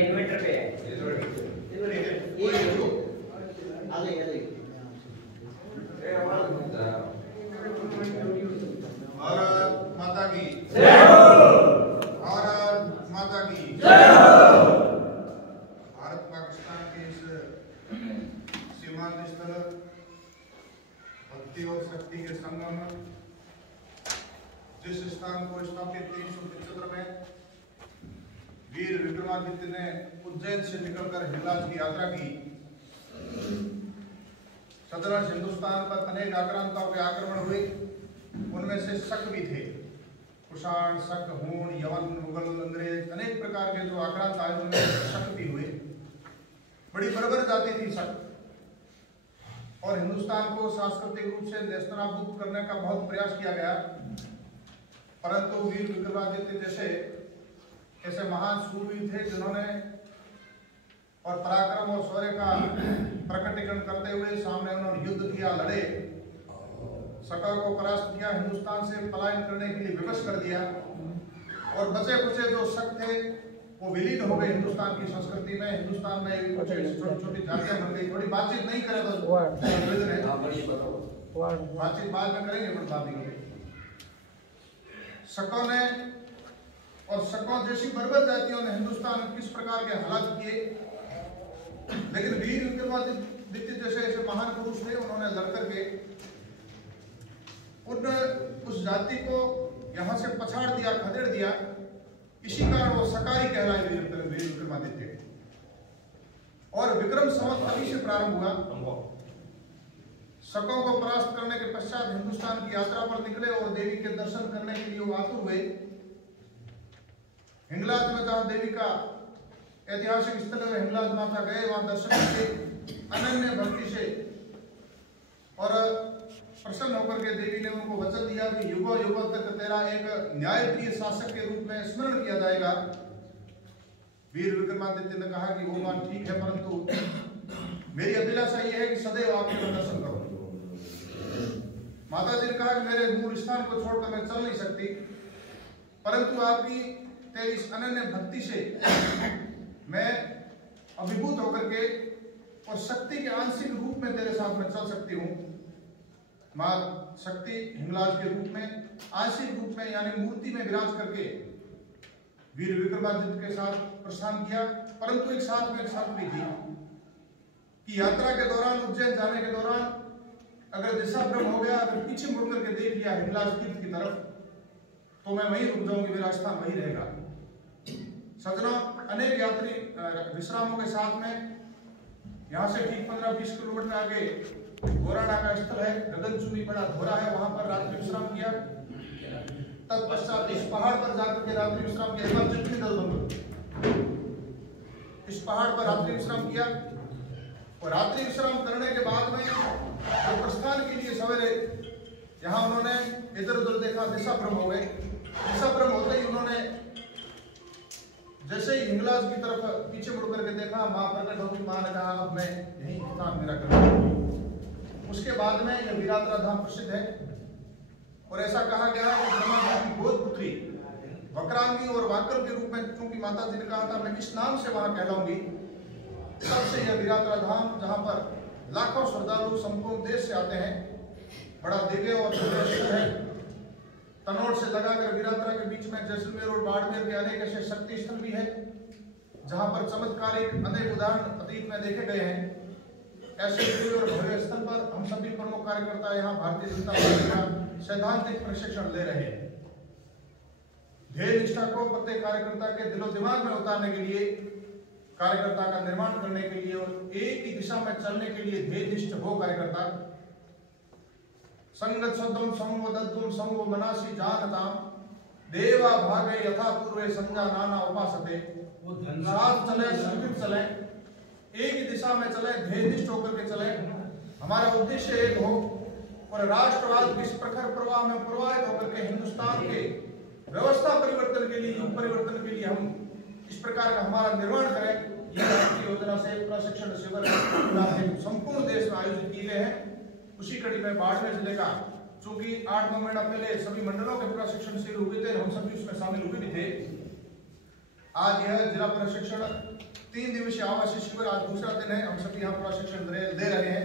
Inverter पे है। भारत माता की जय हो। भारत माता की जय हो। भारत पाकिस्तान के इस सीमांत स्थल भक्ति और शक्ति के संगम जिस स्थान को स्थापित 375 में वीर विक्रमादित्य ने उज्जैन से निकलकर हिंगलाज की यात्रा की, सदरश हिंदुस्तान पर अनेक आक्रांताओं के आक्रमण हुए। उनमें से शक भी थे, कुषाण, शक, हूण, यवन, मुगल, अंग्रेज, अनेक प्रकार के जो आक्रांत आए उनमें शक भी हुए। बड़ी बर्बर जाति थी शक, और हिंदुस्तान को सांस्कृतिक रूप से नेस्तनाबूद करने का बहुत प्रयास किया गया। परंतु वीर विक्रमादित्य जैसे ऐसे महान शूरवीर थे जिन्होंने और पराक्रम और शौर्य का प्रकटीकरण करते हुए सामने उन्होंने युद्ध किया, लड़े, शकर को परास्त किया, हिंदुस्तान से पलायन करने के लिए विवश कर दिया, और बचे कुचे जो शक थे वो विलीन हो गए हिंदुस्तान की संस्कृति में। हिंदुस्तान में छोटी छोटी जातियां बन गई। थोड़ी बातचीत नहीं करे तो बातचीत बाद में करेंगे, पर बात नहीं। शकों ने और शकों जैसी बर्बर जातियों ने हिंदुस्तान में किस प्रकार के हालात किए, लेकिन वीर विक्रमादित्य जैसे ऐसे महान पुरुष थे, उन्होंने लड़कर के उस जाति को यहां से पछाड़ दिया, खदेड़ दिया। इसी कारण वो सकारी कहलाए वीर विक्रमादित्य। और विक्रम संवत तभी से प्रारंभ हुआ। शकों को परास्त करने के पश्चात हिंदुस्तान की यात्रा पर निकले और देवी के दर्शन करने के लिए आतुर हुए। हिंगलाज में जहां देवी का ऐतिहासिक स्थल है, हिंगलाज माता गए, वहां दर्शन किए अनन्य भक्ति से, और प्रसन्न होकर के देवी ने उनको वचन दिया कि युगों युगों तक तेरा एक न्यायप्रिय शासक के रूप में स्मरण किया जाएगा। वीर विक्रमादित्य ने कहा कि वो बात ठीक है, परंतु मेरी अभिलाषा यह है कि सदैव आपके दर्शन करो। माता जी ने कहा कि मेरे मूल स्थान को छोड़कर मैं चल नहीं सकती, परंतु आपकी तेरी इस अनन्य भक्ति से मैं अभिभूत होकर के और शक्ति के आंशिक रूप में तेरे साथ में चल सकती हूँ। मां शक्ति हिंगलाज के रूप में, आंशिक रूप में यानी मूर्ति में विराज करके वीर विक्रमादित्य के साथ प्रस्थान किया। परंतु एक साथ में एक शर्त भी थी कि यात्रा के दौरान, उज्जैन जाने के दौरान अगर दिशा भ्रम हो गया, अगर पीछे मुड़ करके देख लिया हिंगलाज तीर्थ की तरफ, तो मैं वहीं रुक जाऊंगी, मेरा स्थान वहीं रहेगा। सज्जनों, अनेक यात्री विश्रामों के साथ में यहाँ से ठीक 15-20 किलोमीटर आगे घोराडा का स्थल है, गगनचुंबी बड़ा घोरा है, वहां पर रात्रि विश्राम किया। तत्पश्चात इस पहाड़ पर जाकर के रात्रि विश्राम किया। इस पहाड़ पर रात्रि विश्राम किया, और रात्रि विश्राम करने के बाद में तो प्रस्थान के लिए सवेरे यहाँ उन्होंने इधर उधर देखा, दिशा भ्रम हो गए। दिशा भ्रम होते ही उन्होंने जैसे ही हिंगलाज की तरफ पीछे मुड़ करके देखा, मां प्रकट होती। मां ने कहा अब मैं यही स्थान मेरा करूंगा। उसके बाद में यह वीरात्रा धाम प्रसिद्ध है, और ऐसा कहा गया कि ब्रह्मा जी की गोद पुत्री वक्रांगी और वाकर के रूप में, क्योंकि माता जी ने कहा था मैं इस नाम से वहां कहलाऊंगी, तब से यह वीरात्रा धाम, जहां पर लाखों श्रद्धालु संपूर्ण देश से आते हैं, बड़ा दिव्य और स्थल है। तनोट से लगाकर वीरात्रा के बीच में जैसलमेर और बाड़मेर के अनेक ऐसे शक्ति स्थल भी है, जहां पर चमत्कारिक अनेक उदाहरण अतीत में देखे गए हैं। ऐसे दिव्य और भव्य स्थल पर हम सभी प्रमुख कार्यकर्ता यहाँ भारतीय जनता पार्टी का सैद्धांतिक प्रशिक्षण ले रहे हैं। ध्येय निष्ठा को प्रत्येक कार्यकर्ता के दिलो दिमाग में उतारने के लिए, कार्यकर्ता का निर्माण करने के लिए और एक ही दिशा में चलने के लिए ध्येय निष्ठ हो कार्यकर्ता। संगत शब्दम संवदत्तुम संगो मनासी जानताम देवा भागे यथा पूर्वे संजा नाना उपासते। वो साथ चले, संगत चले, एक ही दिशा में चले, ध्येय निष्ठ होकर के चले, हमारा उद्देश्य एक हो, और राष्ट्रवाद इस प्रखर प्रवाह में प्रवाहित होकर के हिंदुस्तान के व्यवस्था परिवर्तन के लिए, युग परिवर्तन के लिए हम इस प्रकार का हमारा निर्माण करें। यह योजना से प्रशिक्षण शिविर संपूर्ण देश में आयोजित किए गए हैं। उसी कड़ी में बाड़मेर जिले का, चूंकि 8-9 महीना पहले सभी मंडलों के प्रशिक्षण शिविर हुए थे, हम सभी उसमें शामिल हुए भी थे। आज यह जिला प्रशिक्षण 3 दिवसीय आवासीय शिविर आज दूसरा दिन है। हम सभी यहाँ प्रशिक्षण दे रहे हैं।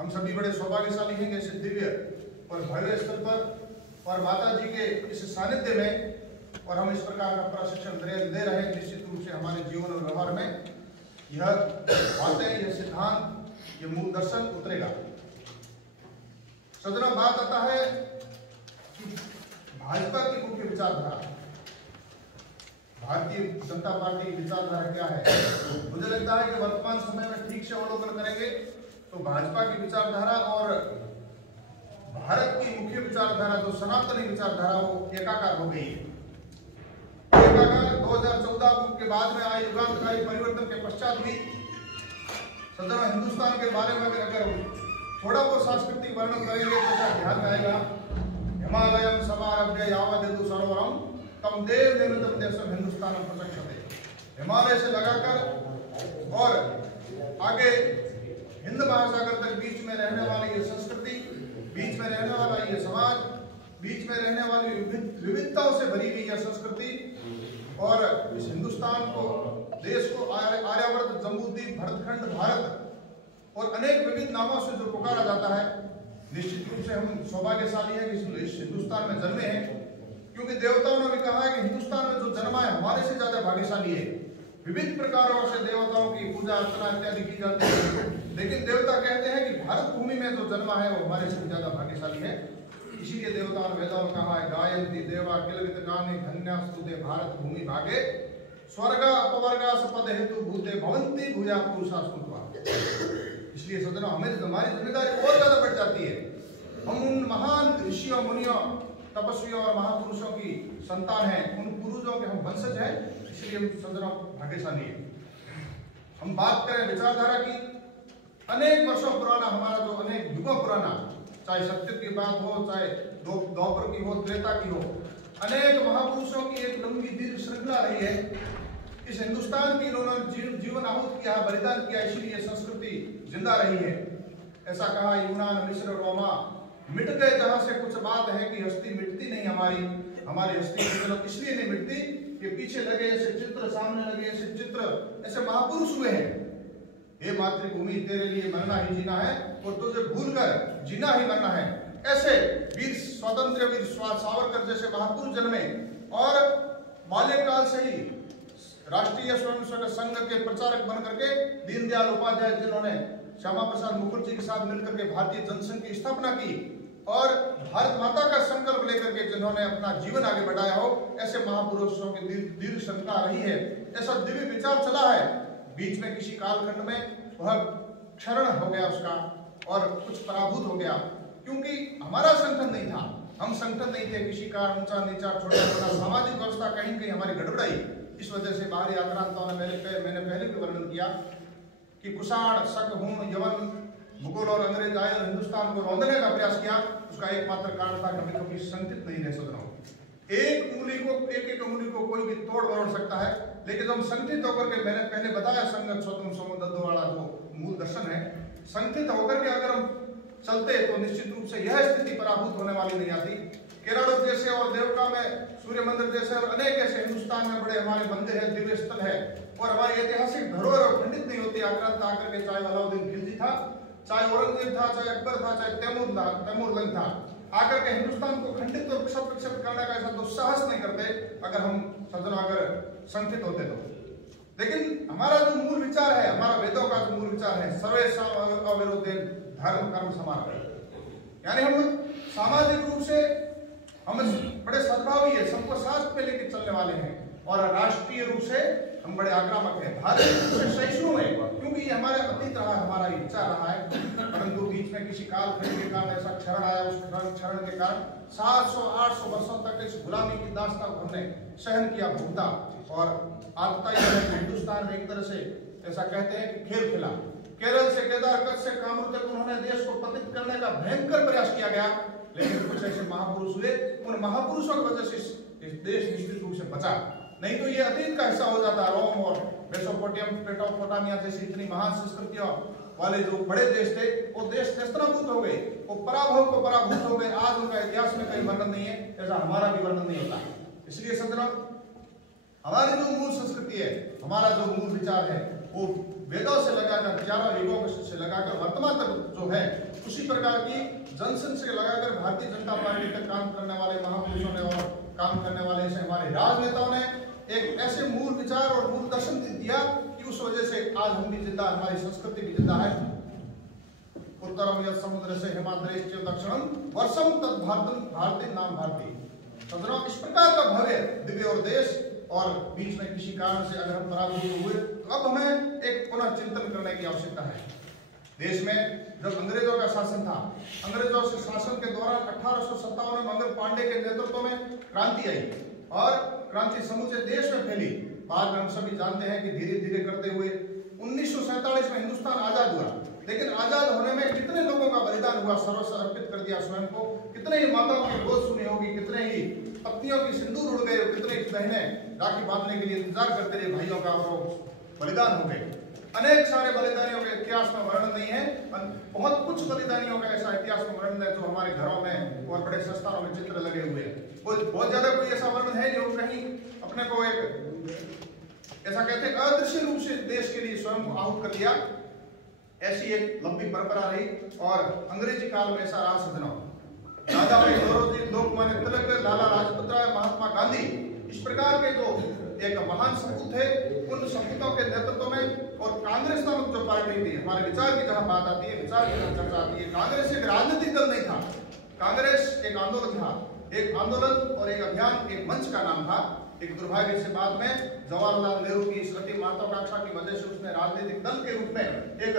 हम सभी बड़े सौभाग्यशाली हैं कि इस दिव्य और भव्य स्थल पर और माता जी के इस सानिध्य में और हम इस प्रकार का प्रशिक्षण दे रहे हैं। निश्चित रूप से हमारे जीवन और व्यवहार में यह बातें, यह सिद्धांत, ये मूल दर्शन उतरेगा। सदना बात आता है कि भाजपा की मुख्य विचारधारा, भारतीय जनता पार्टी की विचारधारा क्या है। मुझे लगता है कि वर्तमान समय में ठीक से अवलोकन करेंगे तो भाजपा की विचारधारा और भारत की मुख्य विचारधारा जो सनातनी विचारधारा वो एकाकार हो गई है। 2014 के बाद में आए युगांतकारी परिवर्तन के पश्चात भी सदन हिंदुस्तान के बारे में अगर थोड़ा बहुत सांस्कृतिक वर्णन करेंगे तो ध्यान में आएगा। हिमालयम समारभ्य यावदेतु सरोवरम तम देव निर्मितम देशम हिंदुस्तानम प्रचक्षते। हिमालय से लगाकर और आगे हिंद महासागर तक बीच में रहने वाली ये संस्कृति, बीच में रहने वाला ये समाज, बीच में रहने वाली विविधताओं से भरी हुई यह संस्कृति और इस हिंदुस्तान को, देश को आर्यावर्त, जम्बूद्वीप, भरतखंड, भारत और अनेक विविध नामों से जो पुकारा जाता है, निश्चित रूप से हम सौभाग्यशाली है कि इस हिंदुस्तान में जन्मे हैं। क्योंकि देवताओं ने भी कहा है कि हिंदुस्तान में जो जन्मा है हमारे से ज्यादा भाग्यशाली है। विविध प्रकारों से देवताओं की पूजा अर्चना इत्यादि की जाती है, लेकिन देवता कहते हैं कि भारत भूमि में जो जन्मा है वो हमारे से ज्यादा भाग्यशाली है। इसीलिए देवताओं ने वेदों में कहा है गायन्ति देवा किलगित गाने धन्यास्तुते भारत भूमि भागे स्वर्ग अपवर्गा सपद हेतु भूते भवंती भूया पुरुषा स्तुत्वा। इसलिए सदनों हमारी जिम्मेदारी और ज्यादा बढ़ जाती है। हम उन महान ऋषियों, मुनियों, तपस्वियों और महापुरुषों की संतान हैं, उन पूर्वजों के हम वंशज हैं, इसलिए हम सदनों भाग्यशाली है। हम बात करें विचारधारा की, अनेक वर्षों पुराना हमारा जो अनेक युगों पुराना, चाहे सत्य की बात हो, चाहे द्वापर की हो, त्रेता की हो, अनेक महापुरुषों की एक लंबी दीर्घ श्रृंखला रही है। इस हिंदुस्तान की इन्होंने जीवन आहूत किया, बलिदान किया, इसीलिए संस्कृति जिंदा रही है। ऐसा कहा यूनान, मिस्र, रोमा मिट गए जहां से कुछ बात है कि हस्ती मिटती नहीं हमारी हस्ती इसलिए नहीं मिटती कि पीछे लगे ऐसे चित्र, सामने लगे ऐसे चित्र, ऐसे महापुरुष हुए हैं। हे मातृभूमि तेरे लिए मरना ही जीना है और तुझे भूलकर जीना ही मरना है। ऐसे वीर स्वतंत्र वीर सावरकर जैसे महापुरुष जन्मे और बाल्यकाल से ही राष्ट्रीय स्वयंसेवक संघ के प्रचारक बन करके दीनदयाल उपाध्याय जिन्होंने श्यामा प्रसाद मुखर्जी के साथ मिलकर के भारतीय जनसंघ की स्थापना की और भारत माता का संकल्प लेकर के जिन्होंने अपना जीवन आगे बढ़ाया हो, ऐसे महापुरुषों की दीर्घ श्रृंखला रही है। ऐसा दिव्य विचार चला है। बीच में किसी कालखंड में वह क्षरण हो गया उसका और कुछ पराभूत हो गया, क्योंकि हमारा संगठन नहीं था, हम संगठन नहीं थे। किसी का ऊंचा नीचा छोटा छोटा सामाजिक व्यवस्था कहीं कहीं हमारी गड़बड़ाई। इस वजह से बाहरी आक्रांताओं ने मैंने पहले भी वर्णन किया कि कुषाण, शक, हूण, यवन, मुगल और अंग्रेज आए और हिंदुस्तान को रौंदने का प्रयास किया। उसका एकमात्र कारण था कभी कभी संगठित नहीं रह सकता। एक उंगली को कोई भी तोड़ मरोड़ सकता है, लेकिन हम संगठित होकर के, मैंने पहले बताया संगत स्वतंत्र समुद्र वाला जो मूल दर्शन है, संगठित होकर के अगर हम चलते तो निश्चित रूप से यह स्थिति पराभूत होने वाली नहीं आती। केरल जैसे और देवका में सूर्य मंदिर जैसे और अनेक ऐसे हिंदुस्तान में बड़े हमारे मंदिर है, दिव्य स्थल है और हमारी ऐतिहासिक धरोहर खंडित नहीं होती। आक्रांत आकर के, चाहे अलाउद्दीन खिलजी था, चाहे औरंगजेब था, चाहे अकबर था, चाहे तैमूरलंग था, आकर के हिंदुस्तान को खंडित और क्षत करने का ऐसा दुस्साहस नहीं करते अगर हम सदन अगर संगठित होते तो। लेकिन हमारा जो मूल विचार है, हमारा वेदों का जो मूल विचार है, सर्वेषां अविरोधे धर्म कर्म समाप्त, यानी हम सामाजिक रूप से हम बड़े सद्भावी है, सबको साथ में लेकर चलने वाले हैं और राष्ट्रीय रूप से हम बड़े आक्रामक हैं। भारतीय रूप से सहिष्णु है, क्योंकि ये हमारे अतीत रहा, हमारा विचार रहा है। परंतु बीच में किसी कालखंड के कारण ऐसा क्षरण आया, उस क्षरण के कारण 700-800 वर्षों तक इस गुलामी की दास्तां हमने सहन किया, भुगता और हिंदुस्तान में एक तरह से ऐसा कहते हैं कि खेल खेला। केरल से केदार, कच्छ से कामरूप तक उन्होंने देश को पतित करने का भयंकर प्रयास किया गया, लेकिन कुछ ऐसे महापुरुष हुए, उन महापुरुषों की वजह से इस देश निश्चित रूप से बचा। नहीं तो ये अतीत का हिस्सा हो जाता। रोम और मेसोपोटामिया जैसी इतनी महान संस्कृतियों वाले जो बड़े देश थे, वो देश नेस्तनाबूत हो गए, वो पराभूत हो गए। आज उनका इतिहास में कहीं वर्णन नहीं है, ऐसा हमारा भी वर्णन नहीं होता। इसलिए सज्जनों, हमारी जो मूल संस्कृति है, हमारा जो मूल विचार है, वो वेदों से लगाकर, चारों युगों से लगाकर वर्तमान तक जो है, उसी प्रकार की जनसंघ से लगाकर भारतीय जनता पार्टी तक काम करने वाले महापुरुषों ने और काम करने वाले ऐसे हमारे राजनेताओं ने एक ऐसे मूल विचार और मूल दर्शन दिया कि उस वजह से आज हम भी जिंदा, हमारी संस्कृति भी जिंदा है। उत्तरम यत् समुद्र से हिमाद्रेश च दक्षिणम वर्षम तद भारतम भारती नाम भारती। सदनों, इस प्रकार का भव्य दिव्य और देश, और बीच में किसी कारण से अगर हम पराभूत हुए तो अब हमें एक पुनः चिंतन करने की आवश्यकता है। देश में जब अंग्रेजों का शासन था, अंग्रेजों के शासन के दौरान 1857 में मंगल पांडे के नेतृत्व में क्रांति आई और क्रांति समूचे देश में फैली। बाद में हम सभी जानते हैं कि धीरे धीरे करते हुए 1947 में हिंदुस्तान आजाद हुआ, लेकिन आजाद होने में कितने लोगों का बलिदान हुआ, सर्वस्व अर्पित कर दिया स्वयं को। कितने ही माताओं की गोद सुनी होगी, कितने ही पत्नियों की सिंदूर उड़ गए, कितने ही बहनें राखी बांधने के लिए इंतजार करते रहे भाइयों का, और बलिदान हो गए। अनेक सारे बलिदानियों के इतिहास में वर्णन नहीं है, बहुत कुछ बलिदानियों का ऐसा इतिहास में वर्णन है जो हमारे घरों में और बड़े संस्थानों में चित्र लगे हुए हैं। बहुत ज्यादा कोई ऐसा वर्णन है जो कहीं अपने को एक ऐसा कहते हैं अदृश्य रूप से देश के लिए स्वयं को आहुत कर लिया। ऐसी एक लंबी परंपरा रही और अंग्रेजी काल में ऐसा रहा। सदनों, दादा भाई नौरोजी, लोकमान्य तिलक, लाला लाजपत राय, महात्मा गांधी, इस प्रकार के जो एक महान सपूत थे, उन सपूतों के नेतृत्व में, और कांग्रेस नामक जो पार्टी थी, हमारे विचार की जहां बात आती है, विचार की जहां चर्चा आती है, कांग्रेस एक राजनीतिक दल नहीं था, कांग्रेस एक आंदोलन था, एक आंदोलन और एक अभियान, एक मंच का नाम था। एक दुर्भाग्य से बाद में जवाहरलाल नेहरू की इस अति महत्वाकांक्षा की वजह से उसने राजनीतिक दल के रूप में एक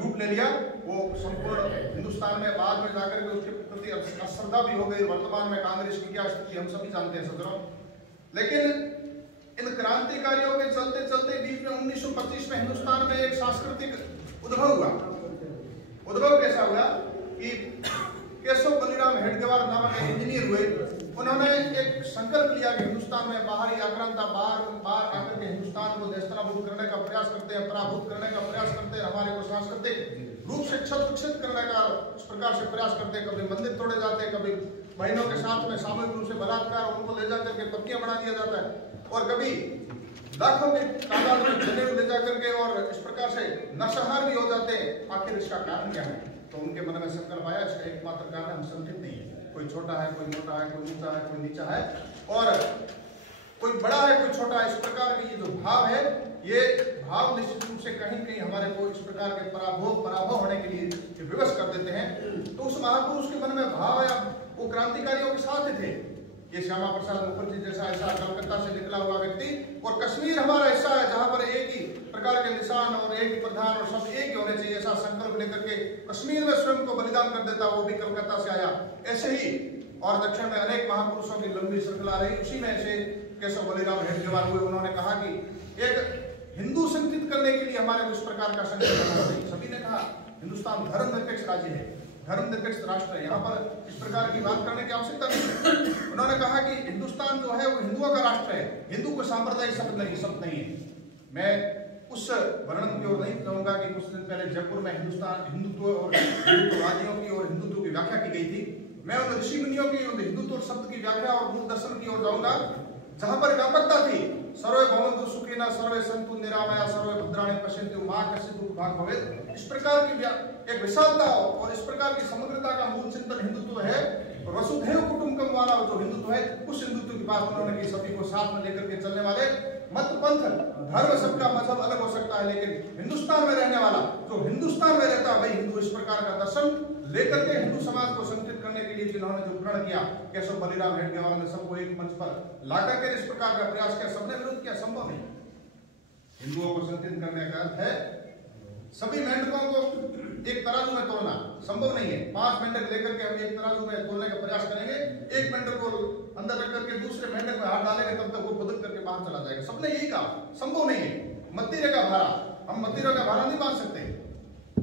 रूप ले लिया। वो संपूर्ण हिंदुस्तान में बाद में जाकर के उसके प्रति अश्रद्धा भी हो गई। वर्तमान में कांग्रेस की क्या स्थिति हम सभी जानते हैं सदनों। लेकिन इन क्रांतिकारियों के चलते चलते बीच में 1925 में हिंदुस्तान में एक सांस्कृतिक उद्भव हुआ। उद्भव कैसा हुआ कि केशव बलिराम हेडगेवार नामक इंजीनियर हुए। उन्होंने एक संकल्प लिया कि हिंदुस्तान में बाहरी आक्रांता बाहर आकर के हिंदुस्तान को नेस्तनाबूद करने का प्रयास करते हैं, पराभूत करने का प्रयास करते हैं, हमारे को सांस्कृतिक रूप से क्षत करने का इस प्रकार से प्रयास करते हैं। कभी मंदिर तोड़े जाते हैं, कभी बहनों के साथ में सामूहिक रूप से बलात्कार, उनको ले जाकर के पत्नियां बना दिया जाता है, और कभी लाखों की तादाद में जनेऊ ले जाकर के और इस प्रकार से नरसंहार भी हो जाते हैं। आखिर इसका कारण क्या है? तो उनके मन में संकल्प आया, इसका एकमात्र कारण हम संगठित नहीं है। कोई छोटा है, कोई मोटा है, कोई ऊंचा है, कोई नीचा है, और कोई बड़ा है, कोई छोटा है। इस प्रकार के ये जो भाव है, ये भाव निश्चित रूप से कहीं कहीं हमारे को इस प्रकार के पराभव होने के लिए विवश कर देते हैं। तो उस महापुरुष के मन में भाव आया, वो क्रांतिकारियों के साथ ही थे। ये श्यामा प्रसाद मुखर्जी जैसा ऐसा कलकत्ता से निकला हुआ व्यक्ति, और कश्मीर हमारा हिस्सा है जहां पर एक ही प्रकार के निशान और एक ही प्रधान और सब एक ही होने चाहिए, ऐसा संकल्प लेकर के कश्मीर में स्वयं को बलिदान कर देता, वो भी कलकत्ता से आया। ऐसे ही और दक्षिण में अनेक महापुरुषों की लंबी श्रृंखला रही। उसी में से केशव बलिराम हेडगेवार हुए। उन्होंने कहा कि एक हिंदू संगठित करने के लिए हमारे को इस प्रकार का संकल्प करना चाहिए। सभी ने कहा हिंदुस्तान धर्मनिरपेक्ष राज्य है, धर्मनिरपेक्ष राष्ट्र है, यहाँ पर इस प्रकार की बात करने की आवश्यकता नहीं। उन्होंने कहा कि हिंदुस्तान जो है वो हिंदुओं का राष्ट्र है, हिंदू को सांप्रदायिक शब्द नहीं है। मैं उस वर्णन की ओर नहीं जाऊंगा कि कुछ दिन पहले जयपुर में हिंदुत्व और हिंदुत्ववादियों की और हिंदुत्व की व्याख्या की गई थी। मैं उन ऋषि मुनियों की उन हिंदुत्व शब्द की व्याख्या और मूल दर्शन की ओर जाऊंगा जहां पर व्यापकता थी। सर्वे भवन्तु सुखिनः, सर्वे सन्तु निरामया, सर्वे भद्राणि पश्यन्तु मा कश्चित् दुःखभाग् भवेत्। इस प्रकार की एक विशालता और इस प्रकार की समग्रता का मूल चिंतन हिंदुत्व है। वसुधैव कुटुम्बकम वाला जो हिंदुत्व है, उस हिंदुत्व की बात उन्होंने की। सभी को साथ में लेकर के चलने वाले, मत पंथ धर्म सबका मजहब अलग हो सकता है, लेकिन हिंदुस्तान में रहने वाला जो हिंदुस्तान में रहता है वही हिंदू। इस प्रकार का दर्शन लेकर के हिंदू समाज को संगठित करने के लिए जिन्होंने जो प्रण किया, केशव बलिराम हेडगेवार ने सबको एक मंच पर लाकर के इस प्रकार का प्रयास किया। सबने विरोध किया, संभव नहीं। हिंदुओं को संगठित करने का अर्थ है सभी मेंढकों को एक तराजू में तोलना संभव नहीं है। 5 मेंढक लेकर के हम एक तराजू में तोलने का प्रयास करेंगे, एक मेंढक को अंदर रख करके दूसरे मेंढक में हाथ डालेंगे, तब तक वो खुदक करके बाहर चला जाएगा। सबने यही कहा, संभव नहीं है। मतीरे का भारा, हम मतीरे का भारा नहीं बांध सकते,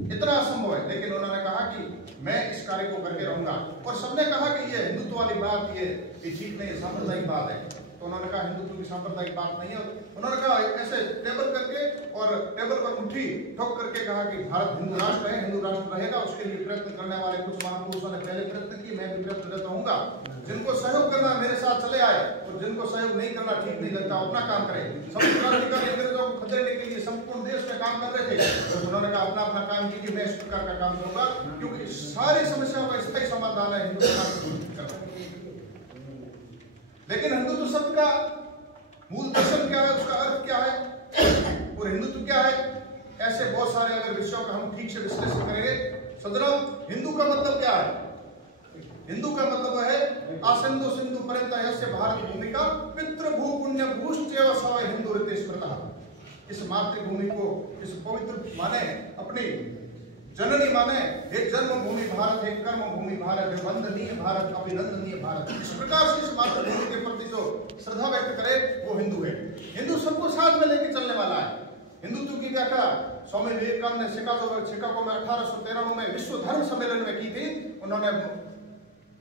इतना असंभव है। लेकिन उन्होंने कहा कि मैं इस कार्य को करके रहूंगा। और सबने कहा कि ये हिंदुत्व वाली बात ये ठीक नहीं, सांप्रदायिक बात है। तो उन्होंने कहा हिंदुत्व की सांप्रदायिक बात नहीं है। उन्होंने कहा ऐसे टेबल करके और टेबल पर मुट्ठी ठोक करके कहा कि भारत हिंदू राष्ट्र है, हिंदू राष्ट्र रहेगा। उसके लिए प्रयत्न करने वाले कुछ महापुरुषों ने पहले प्रयत्न किए, मैं भी प्रयत्नरत रहूंगा। जिनको सहयोग करना मेरे साथ चले आए और जिनको सहयोग नहीं करना ठीक नहीं लगता अपना काम करें। समुद्र क्रांतिकारी अंग्रेजों को खदेड़ने के लिए संपूर्ण देश में काम कर रहे थे, तो उन्होंने कहा अपना अपना काम कीजिए, मैं इस प्रकार का काम करूंगा, क्योंकि सारी समस्याओं का स्थायी समाधान है हिंदू समाज। लेकिन हिंदुत्व शब्द का मूल दर्शन क्या है, उसका अर्थ क्या है और हिंदुत्व क्या है, ऐसे बहुत सारे अगर विषयों का हम ठीक से विश्लेषण करेंगे। सज्जनों, हिंदू का मतलब क्या है? हिंदू का मतलब है आसिंधु सिंधु पर्यंत यस्य भारत भूमि का पितृभू पुण्य भूष्टेव सवै हिंदू रीति स्मृतः। इस मातृभूमि को, इस पवित्र माने, अपनी जननी माने, एक जन्मभूमि भारत, एक कर्म भूमि भारत, एक वंदनीय भारत, अभिनंदनीय भारत। इस प्रकार से इस मातृभूमि के प्रति जो श्रद्धा व्यक्त करे वो हिंदू है। हिंदू सबको साथ में लेकर चलने वाला है। हिंदुत्व की व्याख्या स्वामी विवेकानंद ने शिकागो में 1893 में विश्व धर्म सम्मेलन में की थी। उन्होंने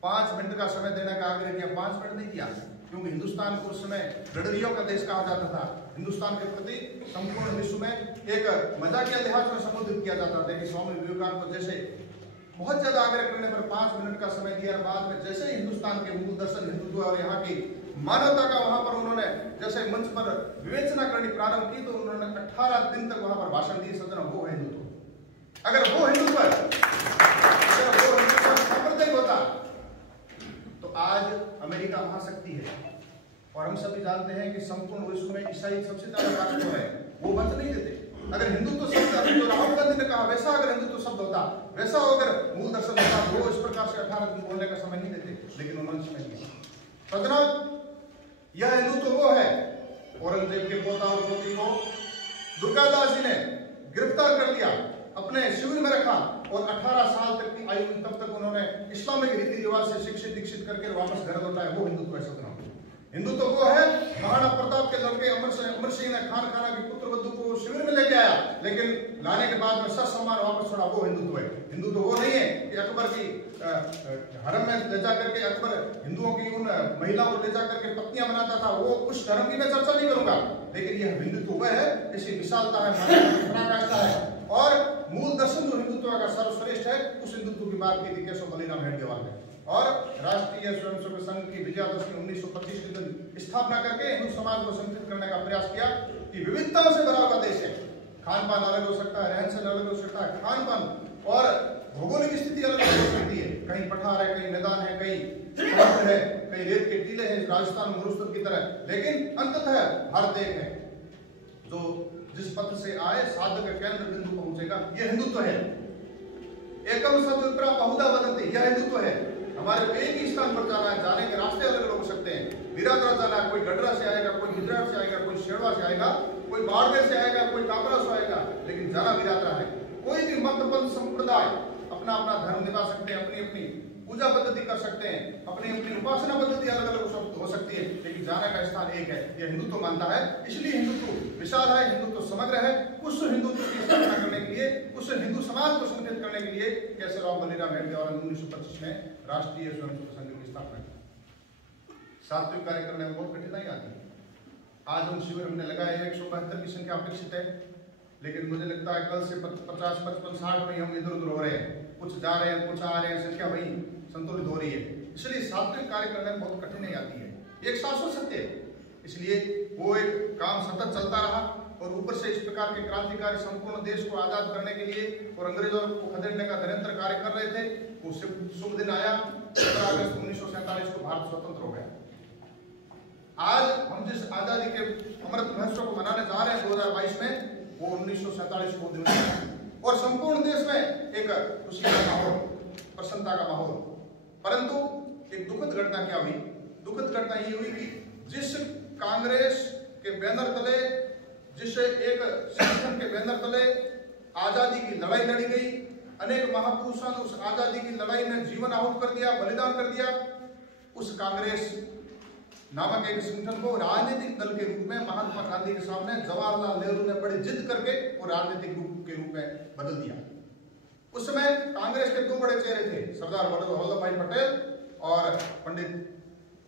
5 मिनट का समय देने का आग्रह किया, 5 मिनट नहीं किया, क्योंकि हिंदुस्तान को उस समय लड़रियों का देश कहा जाता था। हिंदुस्तान के प्रति संपूर्ण विश्व में एक मजाकिया लिहाज में संबोधित किया जाता था कि स्वामी विवेकानंद को जैसे बहुत ज्यादा आग्रह करने पर 5 मिनट का समय दिया। बाद में जैसे हिंदुस्तान के मूल दर्शन हिंदुत्व और यहाँ की मानवता का वहां पर उन्होंने जैसे मंच पर विवेचना करनी प्रारंभ की, तो उन्होंने 18 दिन तक वहां पर भाषण दिए। सदन वो है हिंदुत्व। अगर वो हिंदुत्व सांप्रदायिक होता तो आज अमेरिका महाशक्ति है, और हम सभी जानते हैं कि संपूर्ण विश्व में ईसाई सबसे ज्यादा ताकत है, वो बंद नहीं देते। अगर हिंदुत्व शब्द जो राहुल गांधी ने कहा वैसा अगर हिंदुत्व शब्द होता, वैसा अगर मूल दर्शन होता, वो इस प्रकार से 18 दिन बोलने का समय नहीं देते, लेकिन उन्होंने समय दिया। सज्जनों, यह हिंदुत्व वो है। औरंगजेब के पोता और पोती को दुर्गादास जी ने गिरफ्तार कर लिया, अपने शिविर में रखा और 18 साल तक की आयु तब तक उन्होंने इस्लामिक रीति रिवाज से शिक्षित दीक्षित करके वापस घर लौटाया। वो हिंदुत्व है। सदना हिंदुत्व वो है। महाराणा प्रताप के लड़के अमर सिंह ने खान खाना की पुत्र वधू को शिविर में लेके आया, लेकिन लाने के बाद में ससम्मान वापस छोड़ा। वो हिंदुत्व है। हिंदुत्व वो नहीं है कि अकबर की हरम में ले जाकर के अकबर हिंदुओं की उन महिलाओं को ले जाकर के पत्नियां बनाता था, वो उस धर्म की मैं चर्चा नहीं करूंगा। लेकिन यह हिंदुत्व वह है, इसकी विशालता है, पराकाष्ठा है, और मूल दर्शन जो हिंदुत्व का सर्वश्रेष्ठ है, उस हिंदुत्व की बात की थी केशव बलिराम हेडगेवार ने। और राष्ट्रीय स्वयंसेवक संघ की विजयादशमी 1925 के दिन स्थापना करके हिंदू समाज को संगठित करने का प्रयास किया कि विविधताओं से भरा हुआ देश है। खान पान अलग हो सकता है, रहन सहन अलग हो सकता है, खान पान और भौगोलिक स्थिति अलग हो सकती है। कहीं पठार है, कहीं मैदान है, कहीं समुद्र है, कहीं रेत के टीले हैं, राजस्थान मरुस्थल की तरह, लेकिन अंततः भारत एक है जो जिस पथ से आए साधक केंद्र बिंदु पहुंचेगा। यह हिंदुत्व है। एकम सद्विप्रा बहुधा वदन्ति, यह हिंदुत्व है। हमारे को एक ही स्थान पर जाना है, जाने के रास्ते अलग अलग हो सकते हैं। बिरादरा जाना है, कोई गडरा से आएगा, कोई गुजरात से आएगा, कोई शेरवा से आएगा, कोई बाड़मेर से आएगा, कोई कापरा से आएगा, लेकिन जाना बिरादरा है। कोई भी मत पंथ संप्रदाय अपना अपना धर्म निभा सकते हैं, अपनी अपनी पूजा पद्धति कर सकते हैं, अपनी अपनी उपासना पद्धति अलग अलग हो सकती है, लेकिन जाने का स्थान एक है। यह हिंदुत्व मानता है। इसलिए हिंदुत्व विशाल है, हिंदुत्व समग्र है। उस हिंदुत्व की स्थापना करने के लिए, उस हिंदू समाज को संगठित करने के लिए केशवराव बलिराम हेडगेवार ने 1925 में राष्ट्रीय स्वयंसेवक संघ की स्थापना की। सात्विक कार्य करने में बहुत कठिनाई आती है। आज हम शिविर हमने लगाए 172 की संख्या अपेक्षित है, लेकिन मुझे लगता है कल से 50, 55, 60 में हम इधर उधर हो रहे हैं, कुछ जा रहे हैं, कुछ आ रहे हैं, संख्या वही संतुलित हो रही है। इसलिए सात्विक कार्य करने में बहुत कठिनाई आती है। एक शाश्वत सत्य है। इसलिए वो एक काम सतत चलता रहा, और ऊपर से इस प्रकार के क्रांतिकारी संपूर्ण देश को आजाद करने के लिए और अंग्रेजों को खदेड़ने का निरंतर कार्य कर रहे थे। वो शुभ दिन आया, 15 अगस्त 1947 को भारत स्वतंत्र हो गया। आज हम जिस आजादी के अमृत महोत्सव को मनाने जा रहे हैं 2022 में, वो 1947 को दिन है, और संपूर्ण देश में एक खुशी का माहौल, प्रसन्नता का माहौल। परंतु एक दुखद घटना क्या हुई? दुखद घटना ये हुई कि जिस कांग्रेस के बैनर तले, जिस एक संगठन के बैनर तले आजादी की लड़ाई लड़ी गई, अनेक महापुरुषों ने उस आजादी की लड़ाई में जीवन आहुति कर दिया, बलिदान कर दिया, उस कांग्रेस नामक एक संगठन को राजनीतिक दल के रूप में महात्मा गांधी के सामने जवाहरलाल नेहरू ने बड़ी जिद करके वो राजनीतिक रूप के रूप में बदल दिया। उस समय कांग्रेस के 2 बड़े चेहरे थे, सरदार वल्लभ भाई पटेल और पंडित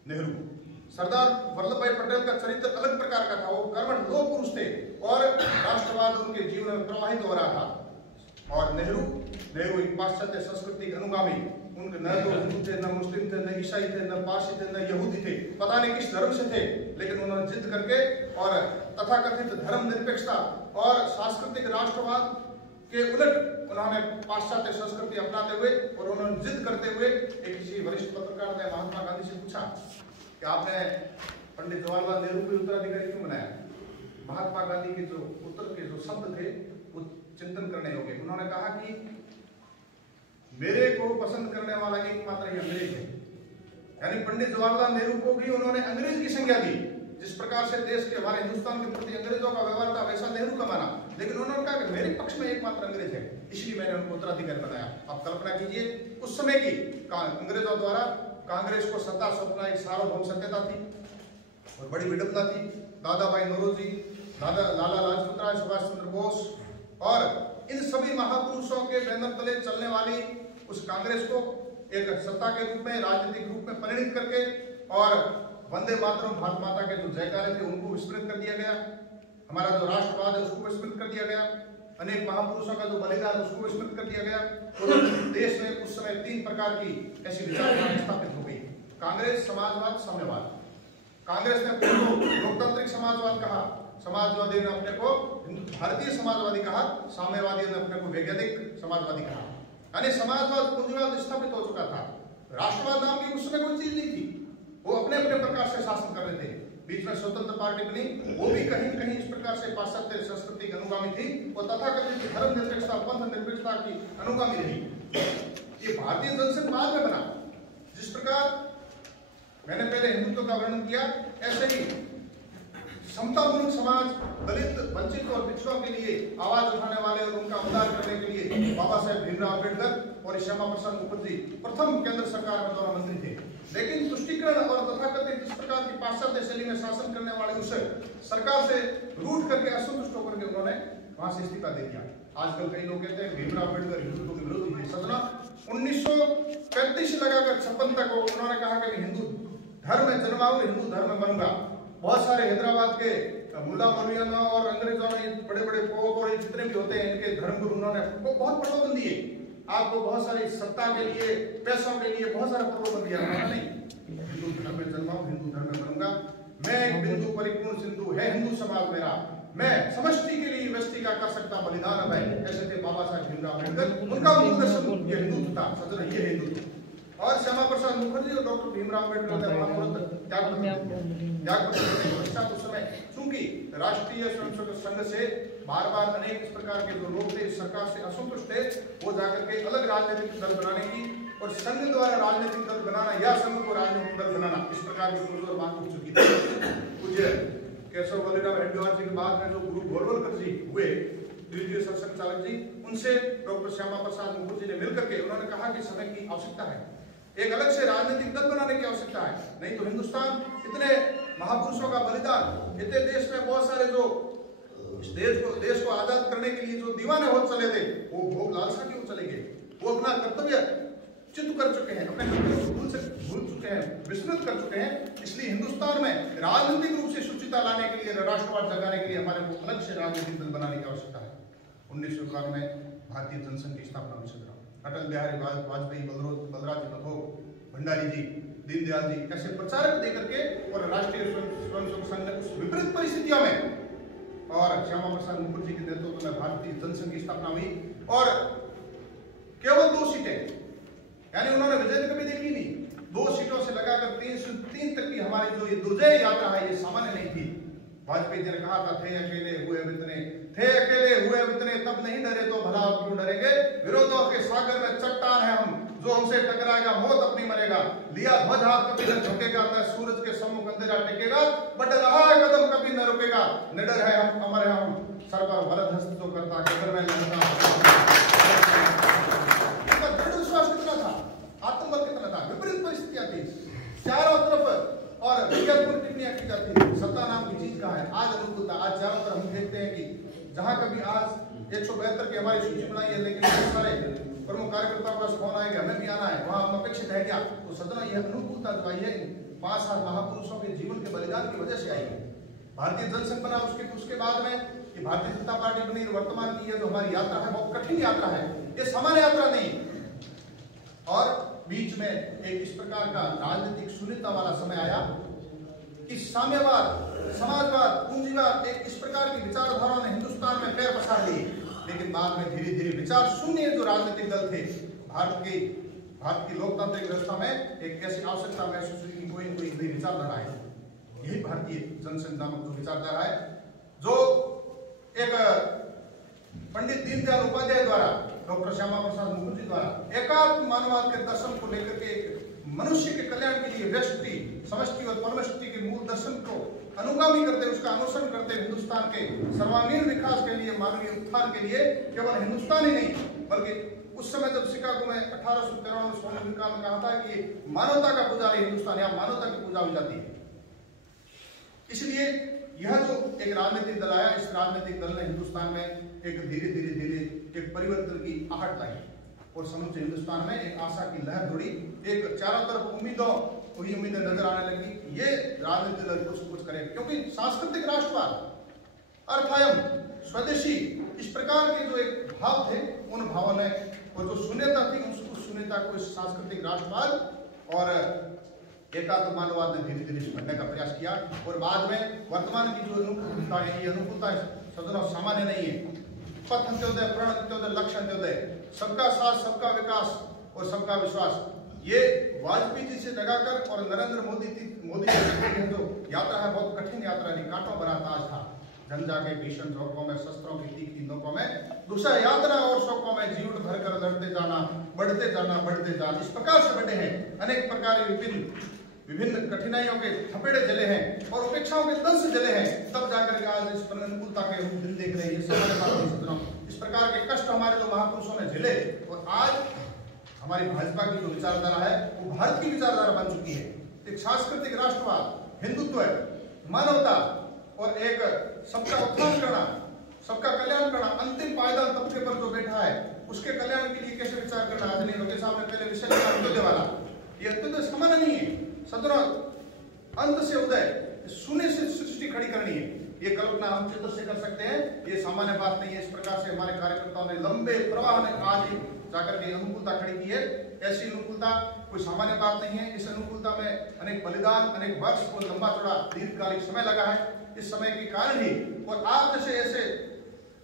नेहरू। सरदार वल्लभ भाई पटेल का चरित्र अलग प्रकार का था। वो कर्मठ लोह पुरुष थे और राष्ट्रवाद उनके जीवन में प्रवाहित हो रहा था। और नेहरू एक पाश्चात्य संस्कृति के अनुगामी, उनके न तो हिंदू थे, न मुस्लिम थे, न ईसाई थे, न पारसी थे, न यहूदी थे, पता नहीं किस धर्म से थे, लेकिन उन्होंने जिद करके और तथाकथित धर्मनिरपेक्षता और सांस्कृतिक राष्ट्रवाद के उलट उन्होंने पाश्चात्य संस्कृति अपनाते हुए और उन्होंने जिद करते हुए एक किसी वरिष्ठ पत्रकार ने महात्मा गांधी से पूछा कि आपने पंडित जवाहरलाल नेहरू को उत्तराधिकारी क्यों बनाया? महात्मा गांधी के जो उत्तर के जो शब्द थे वो चिंतन करने योग्य। उन्होंने कहा कि मेरे को पसंद करने वाला एकमात्र ही अंग्रेज है। यानी पंडित जवाहरलाल नेहरू को भी उन्होंने अंग्रेज की संज्ञा दी। जिस प्रकार से देश के हमारे हिंदुस्तान के प्रति अंग्रेजों का व्यवहार था वैसा नेहरू का माना, लेकिन उन्होंने कहा कि मेरे पक्ष में एकमात्र अंग्रेज है, इसलिए मैंने उनको उत्तराधिकारी बनाया। आप कल्पना कीजिए उस समय की अंग्रेजों द्वारा कांग्रेस को सत्ता सौंपना एक सार्वभौम सत्यता थी और बड़ी विडंबना थी। दादा भाई नौरोजी, लाला लाजपत राय, सुभाष चंद्र बोस और इन सभी महापुरुषों के बैनर तले चलने वाली उस कांग्रेस को एक सत्ता के रूप में, राजनीतिक रूप में परिणित करके और वंदे मातरम भारत माता के जो जयकारे थे उनको विस्मृत कर दिया गया। हमारा जो राष्ट्रवाद है उसको विस्मृत कर दिया गया। अनेक महापुरुषों का जो बलिदान उसको विस्मृत कर दिया गया। तो देश में उस समय 3 प्रकार की ऐसी विचारधारा स्थापित हो गई। कांग्रेस, समाजवाद, साम्यवाद। कांग्रेस ने अपने को लोकतांत्रिक समाजवाद कहा, समाजवादी ने अपने को भारतीय समाजवादी कहा, साम्यवादी ने अपने को वैज्ञानिक समाजवादी कहा। यानी समाजवाद, पूंजीवाद स्थापित हो चुका था। राष्ट्रवाद नाम की उस समय कोई चीज नहीं थी। वो अपने अपने प्रकार से शासन कर रहे थे। बीच में स्वतंत्र पार्टी बनी, वो भी कहीं कहीं इस प्रकार से पाश्चात्य संस्कृति की अनुगामी थी। वो तथाकथित धर्म निरपेक्षता, पंथ निरपेक्षता की अनुगामी रही। ये भारतीय जनसंघ बाद में बना। जिस प्रकार मैंने पहले हिंदुत्व का वर्णन किया, ऐसे ही समतामूलक समाज, दलित, वंचित और पिछड़ों के लिए आवाज उठाने वाले और उनका उद्धार करने के लिए बाबा साहेब भीमराव अम्बेडकर और श्यामा प्रसाद मुखर्जी प्रथम केंद्र सरकार में दोनों मंत्री थे। लेकिन तुष्टीकरण और तथाकथित इस प्रकार की पाश्चात्य शैली में शासन करने वाले उस सरकार से रूठ करके, असंतुष्ट होकर के उन्होंने वहां से इस्तीफा दे दिया। आजकल कई लोग कहते हैं भीमराव अम्बेडकर हिंदुत्व के विरोधी थे। सदना 1935 से लगाकर 56 तक उन्होंने कहा कि मैं हिंदू धर्म में जन्मा हूं, हिंदू धर्म में बनूंगा। बहुत सारे हैदराबाद के मुल्ला मौलवियों और अंग्रेजों ने बड़े बड़े पोप और जितने भी होते हैं इनके धर्म गुरु, उन्होंने बहुत प्रलोभन दिए। आपको बहुत सारी सत्ता के लिए, पैसों के लिए बहुत सारा प्रलोभन दिया। नहीं, हिंदू धर्म में जन्मा हूं, हिंदू धर्म में बनूंगा। मैं एक बिंदु परिपूर्ण सिंधु है हिंदू समाज मेरा, मैं समष्टि के लिए व्यष्टि का कर सकता बलिदान है। ऐसे थे बाबा साहेब भीमराव अम्बेडकर। उनका मूल दर्शन ये हिंदुत्व था। सजन ये हिंदुत्व। और श्यामा प्रसाद मुखर्जी और डॉक्टर भीमराव अम्बेडकर ने महापुरुष त्याग पश्चात उस समय चूंकि राष्ट्रीय स्वयंसेवक संघ से बार बार अनेक इस प्रकार के जो लोग थे सरकार से असंतुष्ट थे, वो जाकर के अलग राजनीतिक दल बनाने की और संघ द्वारा राजनीतिक दल बनाना या संघ को राजनीतिक दल बनाना, इस प्रकार की पुरजोर बात उठ चुकी थी। पूज्य केशव बलिराम हेडगेवार जी के बाद में जो गुरु गोलवलकर जी हुए, द्वितीय सरसंघ चालक जी, उनसे डॉक्टर श्यामा प्रसाद मुखर्जी ने मिलकर के उन्होंने कहा कि समय की आवश्यकता है, एक अलग से राजनीतिक दल बनाने की आवश्यकता है। नहीं तो हिंदुस्तान इतने महापुरुषों का बलिदान, इतने देश में बहुत सारे जो देश को आजाद करने के लिए जो दीवाने हो चले थे, वो भोग लालसा क्यों चले गए? वो अपना कर्तव्य चित्त कर चुके हैं, अपने कर्तव्य भूल चुके हैं, विस्मृत कर चुके हैं। इसलिए हिंदुस्तान में राजनीतिक रूप से शुचिता लाने के लिए, राष्ट्रवाद जगाने के लिए हमारे को अलग से राजनीतिक दल बनाने की आवश्यकता है। 1991 में भारतीय जनसंघ की स्थापना में संग्राम, अटल बिहारी वाजपेयी, बलराज जी, भंडारी जी, दीनदयाल जी ऐसे प्रचारक देकर के और राष्ट्रीय स्वयंसेवक संघ ने उस विपरीत परिस्थितियों में और श्यामा प्रसाद मुखर्जी के नेतृत्व में भारतीय जनसंघ की स्थापना हुई। और केवल 2 सीटें, यानी उन्होंने विजय कभी देखी नहीं। 2 सीटों से लगाकर 3 तक की हमारी जो ये दुर्जय यात्रा है, ये सामान्य नहीं थी। वाजपेयी जी ने कहा था, थे अकेले हुए वितने तब नहीं डरे तो भला अब क्यों डरेंगे। विरोधों के सागर में चट्टान है हम, जो हमसे टकराएगा मौत अपनी मरेगा। लिया ध्वज हाथ कभी न झुकेगा, न सूरज के सम्मुख अंधेरा टेकेगा। बट रहा है कदम कभी न रुकेगा, निडर है हम, अमर है हम, सर पर वरद हस्त जो करता कदर में लगता। दृढ़ विश्वास कितना था, आत्मबल कितना था। विपरीत परिस्थितियां थी चारों तरफ और विज्ञापन टिप्पणियां की जाती थी। सत्ता नाम की चीज कहाँ है? आज अनुकूलता, आज चारों तरफ हम देखते हैं कि जहां कभी आज 172 की हमारी सूची बनाई है, लेकिन बहुत सारे प्रमुख कार्यकर्ताओं का फोन आएगा, हमें भी आना है, वहां हम अपेक्षित है क्या? तो सदना यह अनुकूलता जो आई है 5-7 महापुरुषों के जीवन के बलिदान की वजह से आई है। भारतीय जनसंघ बना, उसके बाद में ये भारतीय जनता पार्टी बनी। वर्तमान की ये जो हमारी यात्रा है बहुत कठिन यात्रा है, ये सामान्य यात्रा नहीं। और बीच में एक इस प्रकार का राजनीतिक शून्यता वाला समय आया कि साम्यवाद, समाजवाद, पूंजीवाद, एक इस प्रकार की विचारधाराओं ने हिंदुस्तान में पैर पसार लिए। लेकिन बाद में धीरे धीरे विचार शून्य जो राजनीतिक दल थे, भारत की लोकतांत्रिक व्यवस्था में एक ऐसी आवश्यकता महसूस हुई कि कोई न कोई नई विचारधारा है। यही भारतीय जनसंघ नामक जो विचारधारा है, जो एक पंडित दीनदयाल उपाध्याय द्वारा, डॉक्टर श्यामा प्रसाद मुखर्जी द्वारा एकात्म मानववाद के दर्शन को लेकर के मनुष्य के कल्याण के लिए व्यष्टि, समष्टि और परमष्टि के मूल दर्शन को अनुगामी करते, उसका अनुसरण करते हिंदुस्तान के सर्वांगीण विकास के लिए, मानवीय उत्थान के लिए, केवल हिंदुस्तान ही नहीं बल्कि उस समय जब शिकागो में 1893 में स्वामी विवेकानंद ने कहा था कि मानवता का पुजारी हिंदुस्तान, यहाँ मानवता की पूजा हो जाती है। इसलिए यह जो एक राजनीतिक दल आया, इस राजनीतिक दल ने हिंदुस्तान में एक धीरे धीरे एक परिवर्तन की आहट लाई और समूचे हिंदुस्तान में एक आशा की लहर दौड़ी। एक चारों तरफ उम्मीदें नजर आने लगी, ये राजनीतिक दल कुछ करे, क्योंकि सांस्कृतिक राष्ट्रवाद, अर्थायम, स्वदेशी, इस प्रकार के जो एक भाव थे, उन भावों ने और जो शून्यता थी, उस शून्यता को इस सांस्कृतिक राष्ट्रवाद और एकात्म मानववाद ने धीरे धीरे भरने का प्रयास किया। और बाद में वर्तमान की जो अनुकूलता है, ये अनुकूलता सदनों सामान्य नहीं है। पथ अंत्योदय, प्रण अंत्योदय, लक्ष्य अंत्योदय, सबका साथ, सबका विकास और सबका विश्वास, ये वाजपेयी जी से लगाकर और नरेंद्र मोदी जी की जो यात्रा है बहुत कठिन यात्रा नहीं, कांटों भरा ताज था। झंझा के भीषण झोंकों में, शस्त्रों की तीखी नोकों में, दूसरा यात्रा और शोकों में जीवन भरकर लड़ते जाना, बढ़ते जाना, इस प्रकार से बढ़े हैं। अनेक प्रकार विभिन्न कठिनाइयों के थपेड़े जले हैं और उपेक्षाओं के दंश जले हैं, तब जाकर के आज इस अनुकूलता के हम दिन देख रहे हैं। इस प्रकार के कष्ट हमारे जो महापुरुषों ने झेले और आज हमारी भाजपा की जो विचारधारा है वो भारत की विचारधारा बन चुकी है। एक सांस्कृतिक राष्ट्रवाद, हिंदुत्व, मानवता और एक सबका उत्थान करना, सबका कल्याण करना, अंतिम पायदान तबके पर जो बैठा है उसके कल्याण के लिए कैसे विचार करना। आज नहीं सामने पहले विषय अंत्योदय वाला, ये अंत्योदय सामान्य नहीं है, सदरा अंत से उदय, शून्य से सृष्टि खड़ी करनी है। ये कल्पना हम चित्र से कर सकते हैं, ये सामान्य बात नहीं है। इस प्रकार से हमारे कार्यकर्ताओं ने लंबे प्रवाह में आज जाकर के अनुकूलता खड़ी की है। ऐसी अनुकूलता कोई सामान्य बात नहीं है। इस अनुकूलता में अनेक बलिदान, अनेक वर्ष और लंबा चौड़ा दीर्घकालिक समय लगा है। इस समय के कारण ही और आप जैसे ऐसे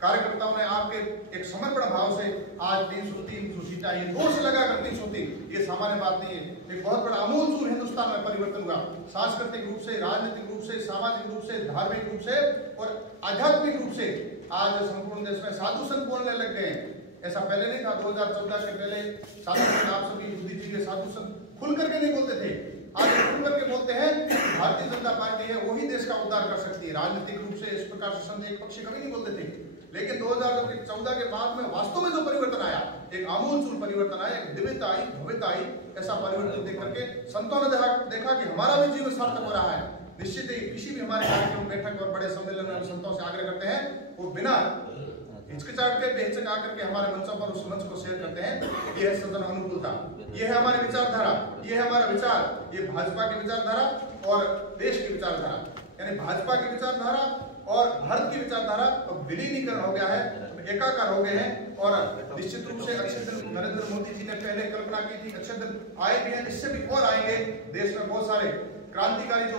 कार्यकर्ताओं ने आपके एक समर्पण भाव से आज 303 सीटें आई, 2 से लगाकर 303, ये सामान्य बात नहीं है। एक बहुत बड़ा आमूलचूल हिंदुस्तान में परिवर्तन हुआ, सांस्कृतिक रूप से, राजनीतिक रूप से, सामाजिक रूप से, धार्मिक रूप से और आध्यात्मिक रूप से। आज संपूर्ण देश में साधु संत बोलने लग गए हैं, ऐसा पहले नहीं था। 2014 के पहले साधु संत, आप सभी मोदी जी के साधु संत खुल करके नहीं बोलते थे, आज खुल करके बोलते हैं। भारतीय जनता पार्टी है वही देश का उद्धार कर सकती है। राजनीतिक रूप से इस प्रकार से संत एक पक्षी कभी नहीं बोलते थे, लेकिन 2014 के बाद में वास्तव में जो परिवर्तन आया, एक आमूलचूल परिवर्तन आया, एक दिव्यता आई, भव्यता आई। ऐसा परिवर्तन देख करके संतों ने देखा कि हमारा भी जीवन सार्थक हो रहा है। निश्चित ही किसी भी हमारे कार्यक्रम, बैठक और बड़े सम्मेलन में हम संतों से आग्रह करते हैं वो बिना हिचकिचाहट के, बेहिचक आकर के हमारे मंचों पर उस मंच को शेयर करते हैं। ये है सदन अनुकूलता, ये है हमारी विचारधारा, ये है हमारा विचार, ये भाजपा की विचारधारा और देश की विचारधारा, यानी भाजपा की विचारधारा और भारत की विचारधारा विलीनीकरण हो गया है, एकाकार हो गए हैं। और निश्चित रूप से अच्छे दिन नरेंद्र मोदी जी ने पहले कल्पना की थी, अच्छे दिन आए भी हैं, इससे भी और आएंगे। देश में बहुत सारे क्रांतिकारी जो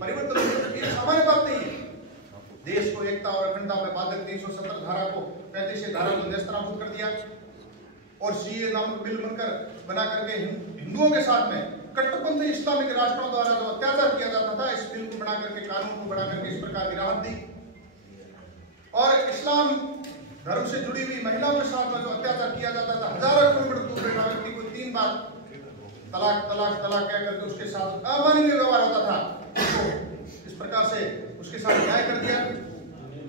परिवर्तन हुए, ये सामान्य बात नहीं है। देश को एकता और अखंडता में बाधक 370 धारा को 35 धारा को नेस्तनाबूद कर दिया और सीए नामक बिल बना करके हिंदुओं के साथ में कट्टरपंथी इस्लामिक राष्ट्रों द्वारा जो अत्याचार किया जाता था, इस बिल को बना करके, कानून को बना करके इस प्रकार की राहत दी। और इस्लाम धर्म से जुड़ी हुई महिलाओं के साथ में जो अत्याचार किया जाता था, हजारों किलोमीटर दूर बैठा व्यक्ति को 3 बार तलाक तलाक तलाक कह करके उसके साथ अमानवीय व्यवहार होता था, इस प्रकार से उसके साथ न्याय कर दिया।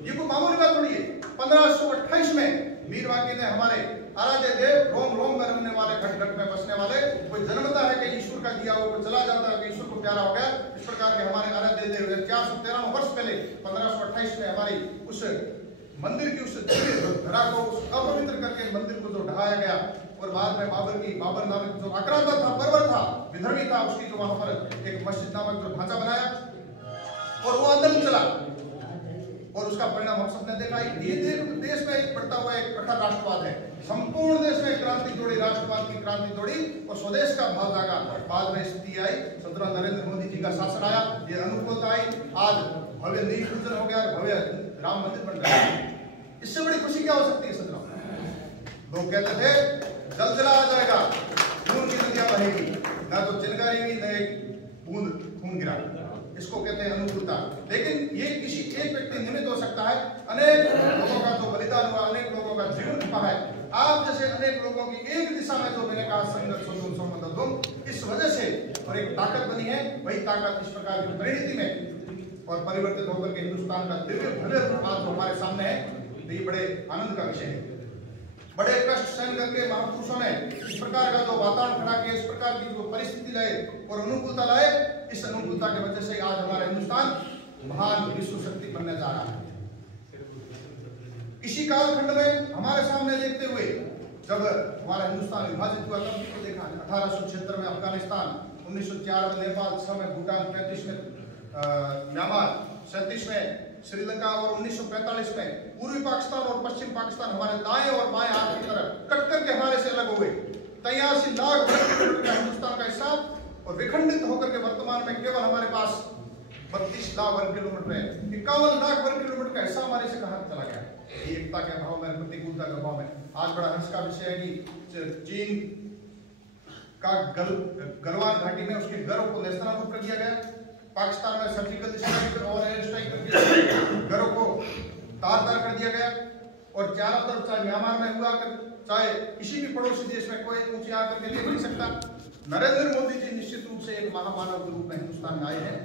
ये कोई मामूली बात थोड़ी है। 1528 में मीरवाकी ने हमारे आराध्य देव, रोम रोम में रहने वाले, घट घट में बसने वाले, कोई जन्मता है कि ईश्वर का दिया हुआ चला जाता है कि ईश्वर को प्यारा हो गया। इस प्रकार के हमारे आराध्य देव 413 वर्ष पहले 1528 में हमारी उस मंदिर की उस धरा को अपवित्र करके मंदिर को जो ढहाया गया और बाद में बाबर नामक जो आक्रांता था, बर्बर था, विधर्मी था, उसकी जो वहां पर एक मस्जिद नामक जो ढांचा बनाया और वो आंदोलन चला और उसका परिणाम हम सबने देखा। ये देश में एक बढ़ता हुआ एक प्रखर राष्ट्रवाद है। संपूर्ण देश में क्रांति दौड़ी, राष्ट्रवाद की क्रांति दौड़ी और स्वदेश का भाव जागा। बाद में स्थिति आई, सदरा नरेंद्र मोदी जी का शासन आया, ये अनुकूलता आई, आज भव्य नींव पूजन हो गया, भव्य राम मंदिर बन गया। इससे बड़ी खुशी क्या हो सकती है सदरा? लोग कहते थे जलजला आ जाएगा, खून की नदियां बहेगी, ना तो चिंगारी हुई न एक बूंद खून गिरा। इसको कहते हैं अनुकूलता। लेकिन ये किसी एक व्यक्ति निमित्त हो सकता है, अनेक लोगों का जो बलिदान हुआ, अनेक लोगों का जीवन खपा है, आप जैसे अनेक लोगों की एक दिशा में जो मैंने कहा संघर्ष इस वजह से और एक ताकत बनी है। वही ताकत इस प्रकार की परिणति में और परिवर्तित होकर के हिंदुस्तान का दिव्य भव्य रूप आज हमारे सामने है। तो ये बड़े आनंद का विषय है। बड़े कष्ट सहन करके महापुरुषों ने इस प्रकार का जो वातावरण खड़ा किया, इस प्रकार की जो परिस्थिति लाए और अनुकूलता लाए, इस अनुकूलता की वजह से आज हमारा हिंदुस्तान महान विश्व शक्ति बनने जा रहा है। इसी कालखंड में हमारे सामने देखते हुए जब हमारा हिंदुस्तान विभाजित हुआ तब तो देखा 1876 में अफगानिस्तान, 1904 में नेपाल, 6 में भूटान, 35 में म्यांमार, 37 में श्रीलंका और 1945 में पूर्वी पाकिस्तान और पश्चिम पाकिस्तान हमारे दाएं और बाएं हाथ की तरफ कट करके हमारे से अलग हो गए। 83 लाख वर्ग किलोमीटर का हिंदुस्तान का हिस्सा और विखंडित होकर के वर्तमान में केवल हमारे पास 32 लाख वर्ग किलोमीटर है। 51 लाख वर्ग किलोमीटर का हिस्सा हमारे से कहां चला गया? एकता के अभाव में, प्रतिकूलता के अभाव में। आज बड़ा हर्ष का विषय है कि चीन का गलवान घाटी में उसके घरों को नेस्तनाबूद कर दिया गया। पाकिस्तान में सर्जिकल स्ट्राइक और एयर स्ट्राइक करके घरों को तार-तार कर दिया गया और चारों तरफ चाहे म्यांमार में हुआ कर, चाहे किसी भी पड़ोसी देश में कोई ऊंची आकर के लिए नहीं सकता। नरेंद्र मोदी जी निश्चित रूप से एक महामानव के रूप में हिंदुस्तान में आए हैं,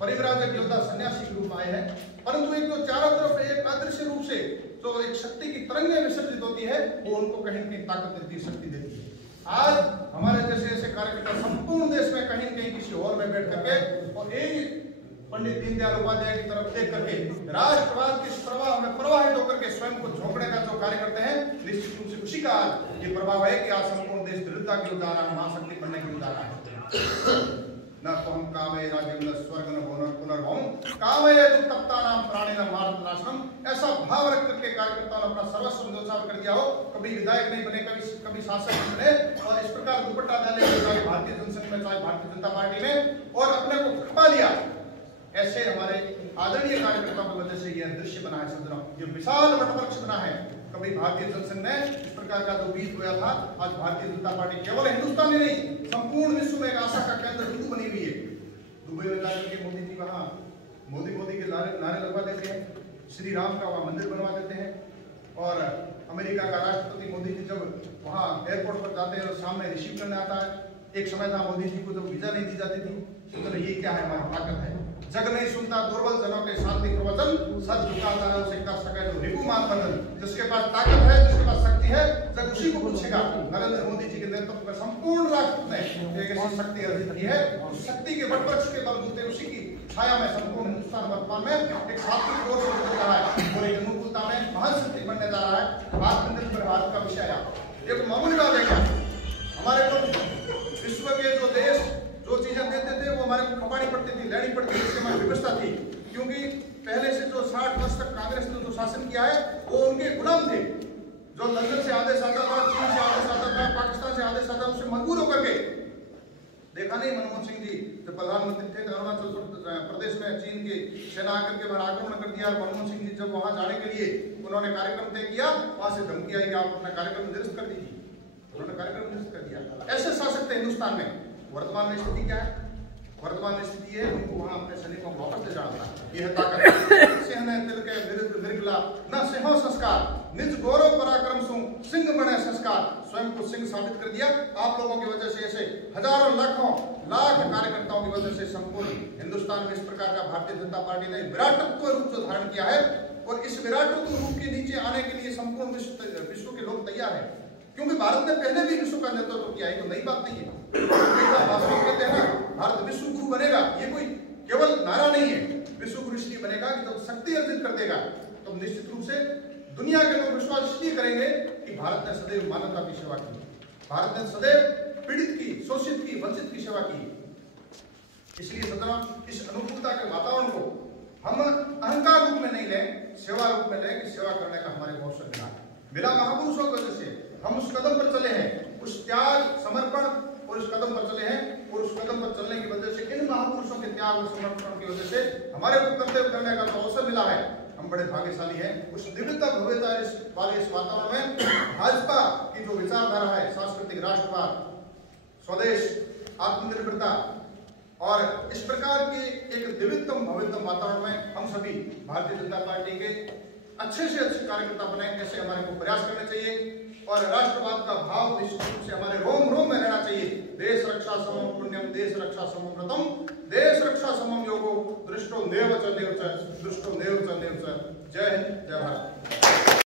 परिव्राजक योद्धा सन्यासी के रूप में आए हैं, परंतु एक तो चारों तरफ एक अदृश्य रूप से जो एक शक्ति की तरंगें विसर्जित होती है, वो उनको कहीं न कहीं ताकत देती है, शक्ति देती है। आज हमारे जैसे ऐसे कार्यकर्ता संपूर्ण देश में कहीं न कहीं किसी हॉल में बैठ करके और एक पंडित दीनदयाल उपाध्याय की तरफ देख करके राष्ट्रवाद के प्रवाह में प्रवाहित होकर के स्वयं को झोंकने का जो कार्य करते हैं, निश्चित रूप से खुशी का आज ये प्रभाव है कि आज संपूर्ण देश दृढ़ता की ओर जा रहा है, महाशक्ति बनने की ओर जा रहा है। न तो हम कामे राज्यम न स्वर्ग न भवन पुनर्भवन कामे तप्ता नाम प्राणी न मार्ग नाशनम। ऐसा भाव रख करके कार्यकर्ताओं ने अपना सर्वस्व न्योछावर कर दिया हो। कभी विधायक नहीं बने, कभी शासक नहीं बने और इस प्रकार दुपट्टा डाले चाहे भारतीय जनसंघ में, चाहे भारतीय जनता पार्टी में, और अपने को खपा लिया। ऐसे हमारे आदरणीय कार्यकर्ताओं की वजह से यह दृश्य बना है सदनों, ये विशाल वटवृक्ष बना है। कभी भारतीय जनसंघ ने इस प्रकार का जो बीज बोया था, आज भारतीय जनता पार्टी केवल हिंदुस्तान ही नहीं संपूर्ण विश्व में एक आशा का केंद्र बिंदु बनी हुई है। दुबई में जाकर के मोदी जी वहां मोदी के नारे लगवा देते हैं, श्री राम का वहां मंदिर बनवा देते हैं, और अमेरिका का राष्ट्रपति मोदी जी जब वहां एयरपोर्ट पर जाते हैं और सामने रिसीव करने आता है। एक समय था मोदी जी को जब वीजा नहीं दी जाती थी, तो ये क्या है, हमारी ताकत है। जग नहीं सुनता दुर्बल जनों के शांति प्रवचन, सच झुकाता है उसे कर सके जो रिपु मान बंधन। जिसके पास ताकत है, जिसके पास शक्ति है, जग उसी को पूछेगा। नरेंद्र मोदी जी के नेतृत्व में संपूर्ण राष्ट्र ने एक ऐसी शक्ति अर्जित की है, उस शक्ति के वटवृक्ष के बलबूते उसी की छाया में संपूर्ण हिंदुस्तान वर्तमान में एक सात्विक ओर से गुजर रहा है और एक अनुकूलता में महान शक्ति बनने जा रहा है। भारत का विषय है एक मामूली बात है क्या? हमारे को विश्व के जो देश जो चीजें देते थे वो हमारे को खपानी पड़ती थी, लेनी पड़ती थी, इसकी हमारी व्यवस्था थी। क्योंकि पहले से जो 60 वर्ष तक कांग्रेस ने जो शासन किया है वो उनके गुलाम थे। जो लंदन से आदेश आता था, चीन से आदेश आता था, पाकिस्तान से आदेश आता था, उससे मजबूर होकर के देखा नहीं मनमोहन सिंह जी जब प्रधानमंत्री थे, अरुणाचल प्रदेश में चीन की सेना आकर के बाहर आक्रमण कर दिया। मनमोहन सिंह जी जब वहां जाने के लिए उन्होंने कार्यक्रम तय किया, वहां से धमकी आई कि आप अपना कार्यक्रम निरस्त कर दीजिए। उन्होंने कार्यक्रम निरस्त कर दिया। ऐसे शासक थे हिंदुस्तान में। वर्तमान में स्थिति क्या है? वर्तमान में स्थिति है उनको वहां अपने सैनिकों को वापस ले जाना था। यह ताकत सिंह ने तिल के विरुद्ध निर्गला न सिंहो संस्कार निज गौरव पराक्रम सु सिंह बने संस्कार। स्वयं को सिंह साबित कर दिया। आप लोगों की वजह से ऐसे हजारों लाखों लाख कार्यकर्ताओं की वजह से संपूर्ण हिंदुस्तान में इस प्रकार का भारतीय जनता पार्टी ने विराटत्व रूप जो धारण किया है, और इस विराटत्व रूप के नीचे आने के लिए संपूर्ण विश्व के लोग तैयार है। क्योंकि भारत ने पहले भी विश्व का नेतृत्व किया है, तो नई बात नहीं है। कहते हैं ना भारत विश्व गुरु बनेगा, ये कोई केवल नारा नहीं है। विश्व गुरु इसलिए बनेगा कि जब शक्ति अर्जित कर देगा तो निश्चित रूप से दुनिया के लोग विश्वास इसलिए करेंगे कि भारत ने सदैव मानवता की सेवा की। भारत ने सदैव पीड़ित की, शोषित की, वंचित की सेवा की। इसलिए सदन इस अनुकूलता के वातावरण को हम अहंकार रूप में नहीं लें, सेवा रूप में लें कि सेवा करने का हमारे को अवसर मिला महापुरुषों की वजह से हम उस कदम पर चले हैं, उस त्याग समर्पण और उस कदम पर चले हैं, और उस कदम पर चलने की वजह से इन महापुरुषों के त्याग और समर्पण की वजह से हमारे को कर्तव्य करने का तो अवसर मिला है। हम बड़े भाग्यशाली हैं। उस दिव्यता भव्यता वाले इस वातावरण में भाजपा की जो विचारधारा है, सांस्कृतिक राष्ट्रवाद, स्वदेश, आत्मनिर्भरता और इस प्रकार की एक दिव्यतम भव्यतम वातावरण में हम सभी भारतीय जनता पार्टी के अच्छे से अच्छे कार्यकर्ता बने, ऐसे हमारे को प्रयास करने चाहिए। और राष्ट्रवाद का भाव निश्चित रूप से हमारे रोम रोम में रहना चाहिए। देश रक्षा समम पुण्यम, देश रक्षा समम व्रतम, देश रक्षा समम योगो, दृष्टो नेव च नेव च, दृष्टो नेव च नेव च। जय हिंद, जय भारत।